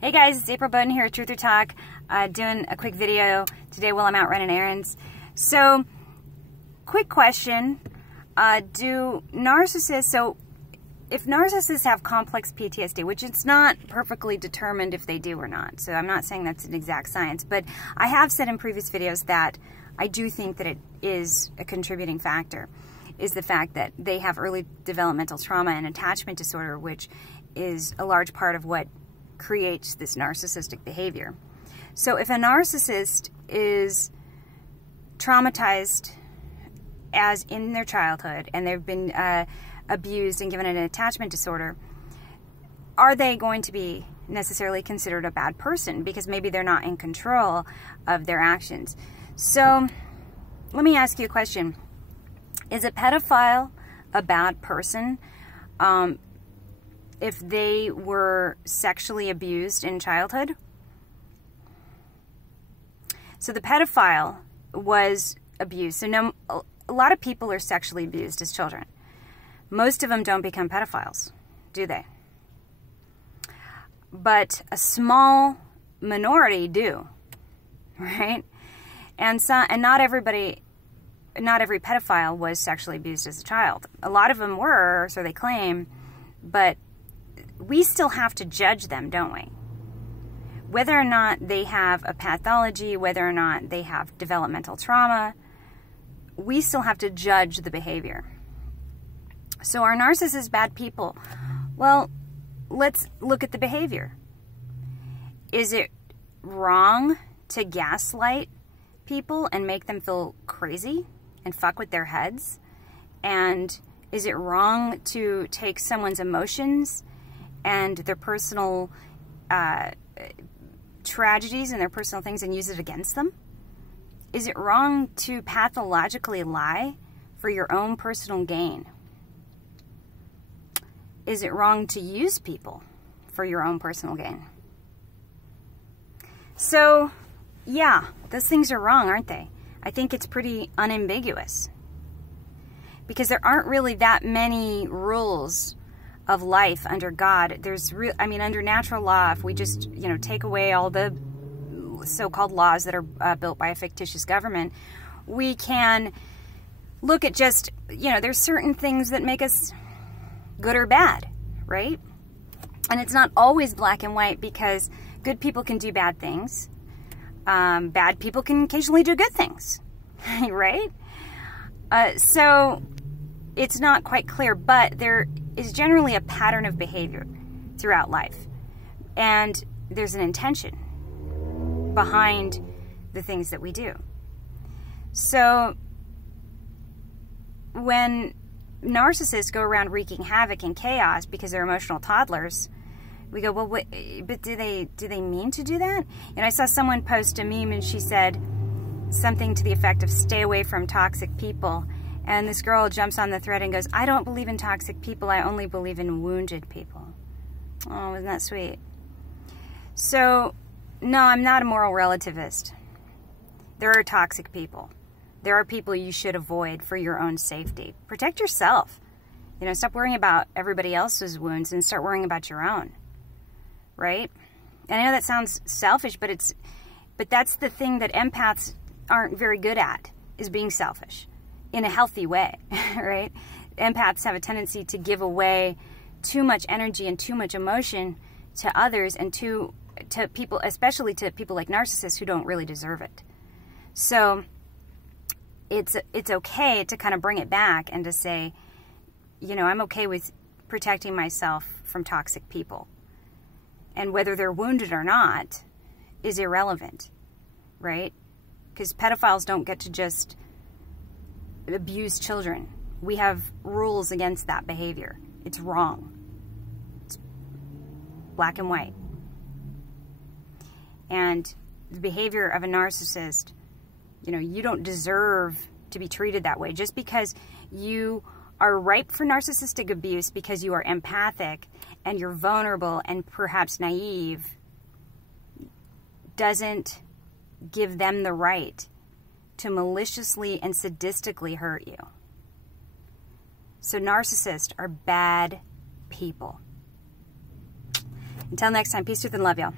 Hey guys, it's April Bowden here at Truth or Talk, doing a quick video today while I'm out running errands. So, quick question, if narcissists have complex PTSD, which it's not perfectly determined if they do or not, so I'm not saying that's an exact science, but I have said in previous videos that I do think that it is a contributing factor, is the fact that they have early developmental trauma and attachment disorder, which is a large part of what creates this narcissistic behavior. So if a narcissist is traumatized as in their childhood and they've been abused and given an attachment disorder, are they going to be necessarily considered a bad person because maybe they're not in control of their actions? So let me ask you a question. Is a pedophile a bad person if they were sexually abused in childhood? So the pedophile was abused. So a lot of people are sexually abused as children. Most of them don't become pedophiles, do they? But a small minority do, right? And not every pedophile was sexually abused as a child. A lot of them were, so they claim, but we still have to judge them, don't we? Whether or not they have a pathology, whether or not they have developmental trauma, we still have to judge the behavior. So are narcissists bad people? Well, let's look at the behavior. Is it wrong to gaslight people and make them feel crazy and fuck with their heads? And is it wrong to take someone's emotions and their personal tragedies and their personal things and use it against them? Is it wrong to pathologically lie for your own personal gain? Is it wrong to use people for your own personal gain? So, yeah, those things are wrong, aren't they? I think it's pretty unambiguous, because there aren't really that many rules of life under God. Under natural law, if we just, take away all the so-called laws that are built by a fictitious government, we can look at just, there's certain things that make us good or bad, right? And it's not always black and white, because good people can do bad things. Bad people can occasionally do good things, right? So it's not quite clear, but there is generally a pattern of behavior throughout life. And there's an intention behind the things that we do. So when narcissists go around wreaking havoc and chaos because they're emotional toddlers, we go, well, but do they mean to do that? And I saw someone post a meme, and she said something to the effect of, stay away from toxic people. And this girl jumps on the thread and goes, I don't believe in toxic people, I only believe in wounded people. Oh, isn't that sweet? So, no, I'm not a moral relativist. There are toxic people. There are people you should avoid for your own safety. Protect yourself. Stop worrying about everybody else's wounds and start worrying about your own. Right? And I know that sounds selfish, but that's the thing that empaths aren't very good at, is being selfish in a healthy way, right? Empaths have a tendency to give away too much energy and too much emotion to others, and to people, especially to people like narcissists who don't really deserve it. So it's okay to kind of bring it back and to say, I'm okay with protecting myself from toxic people. And whether they're wounded or not is irrelevant, right? Because pedophiles don't get to just abuse children. We have rules against that behavior. It's wrong. It's black and white. And the behavior of a narcissist, you don't deserve to be treated that way. Just because you are ripe for narcissistic abuse because you are empathic and you're vulnerable and perhaps naive, doesn't give them the right to maliciously and sadistically hurt you. So narcissists are bad people. Until next time, peace, truth, and love, y'all.